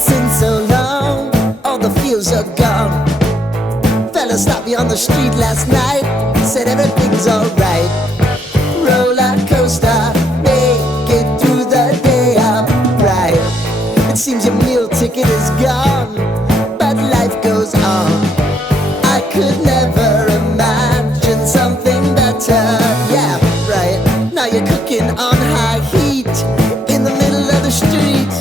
since so long, all the feels are gone. Fella stopped me on the street last night, said everything's alright. Roller coaster, make it through the day, I'm right. It seems your meal ticket is gone, but life goes on. I could never imagine something better. Yeah, right. Now you're cooking on high heat in the middle of the street.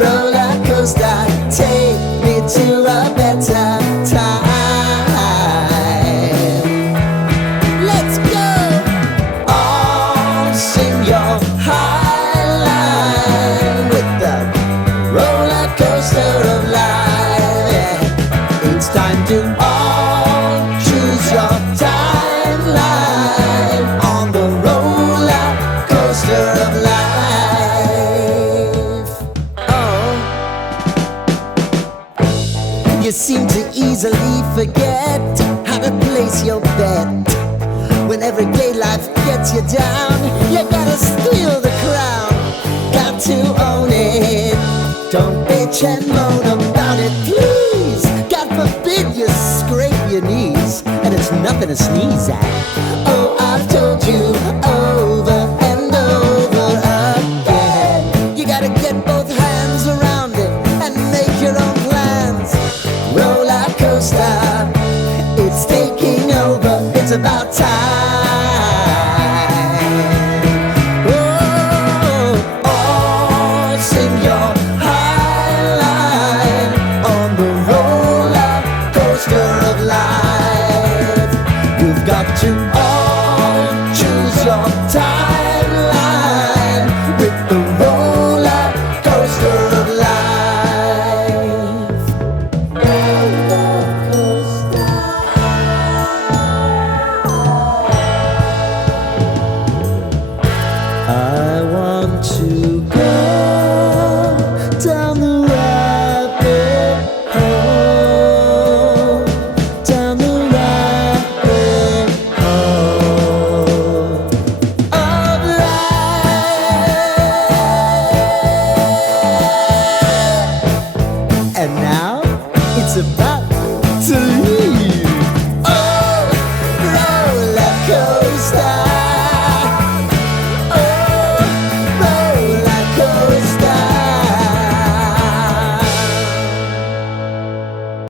Roller coaster, take me to a better time. Let's go! All sing your high line with the roller coaster of life. Yeah. It's time to all choose your timeline on the roller coaster of life. You seem to easily forget how to place your bet. When everyday life gets you down, you gotta steal the crown. Got to own it. Don't bitch and moan about it, please. God forbid you scrape your knees, and it's nothing to sneeze at. Oh, I've told you over and over again, you gotta get both hands around it and make your own plans. Roller coaster, it's taking over, it's about time. Oh, oh, sing your high line on the roller coaster of life. You've got to all choose your timeline with the roller coaster of life. Roller coaster. I want to go